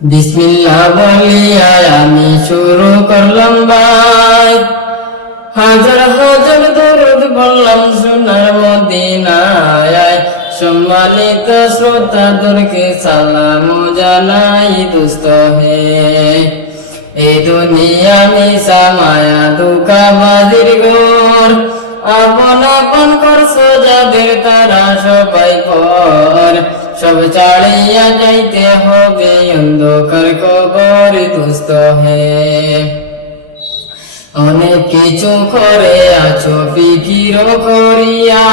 বিসমিল্লাহ বলিয়া আমি শুরু করলাম ভাই, হাজার হাজার দরুদ বললাম সোনার মদিনায়। সম্মানিত শ্রোতাদেরকে সালাম জানাই দোস্ত হে। এই দুনিয়া মিশা মায়া ধোঁকাবাজির ঘর, আপন আপন করছো যাদের তারা সবাই পর। সব ছাড়িয়া যাইতে হবে অন্ধকার কবর দোস্ত হে। অনেক কিছু করে আছো ফিকির করিয়া,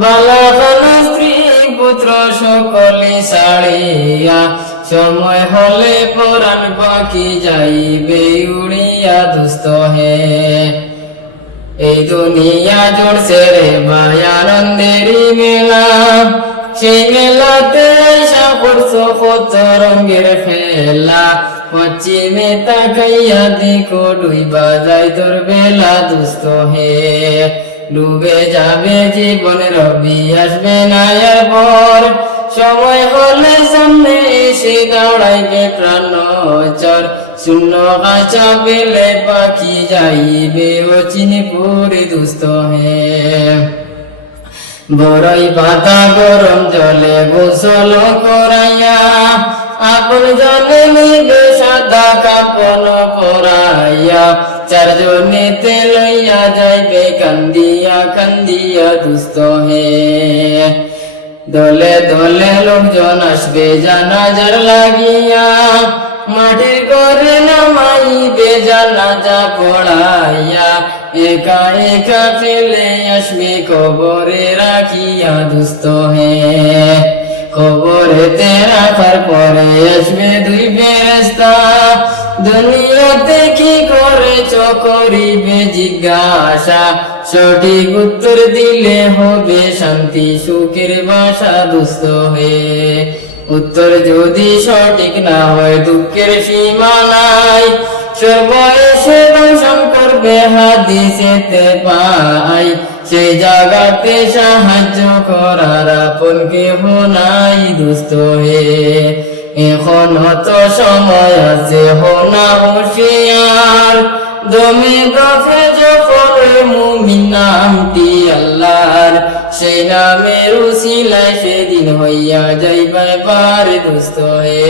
বালাখানা স্ত্রী পুত্র সকলে ছাড়িয়া। সময় হলে পরাণ পাখি যাইবে উড়িয়া দোস্ত হে। এই দুনিয়া জড়ছে রে ভাই আনন্দেরই মেলা, সেই মেলাতে আইসা পড়ছো কত রঙের খেলা। পশ্চিমে তাকাইয়া দেখো ডুইবা যায় তোর বেলা দোস্ত হে। ডুবে যাবে জীবন রবি আসবে না এরপর, সময় হলে সামনে এসে দাঁড়াইবে প্রাণ চর। শূন্য কাঁচা পেলে পাখি যাইবে অচিনপুরে দোস্ত হে। বড়ই পাতা গরম জলে গোসল করাইয়া, আপন জলে নিবে সাদা কাপন পরাইয়া। চারজনেতে লইয়া যাইবে কান্দিয়া কান্দিয়া দোস্ত হে। দলে দলে লোকজন আসবে জানাজার লাগিয়া, মাটির করে নামাইবে জানাজা পড়াইয়া। একা একা ফেলে আসবে কবরে রাখিয়া দোস্ত হে। কবরেতে রাখার পরে আসবে দুই ফেরেশতা, দুনিয়াতে কি করেছ করিবে জিজ্ঞাসা। সঠিক উত্তর দিলে হবে শান্তি সুখের বাসা দোস্ত হে। উত্তর যদি সঠিক না হয় দুঃখের সীমা নাই, সর্বশেষে দর্শন করবে হাদিসেতে পাই। সেই জায়গাতে সাহায্য করার আপন কেহ নাই দোস্ত হে। এখনো তো সময় আছে হোনা হুঁশিয়ার, দমে দফে যখন মুমিন নামটি আল্লাহর। সেই নামের উসিলায় সেদিন হইয়া যাইবে পার দোস্ত হে।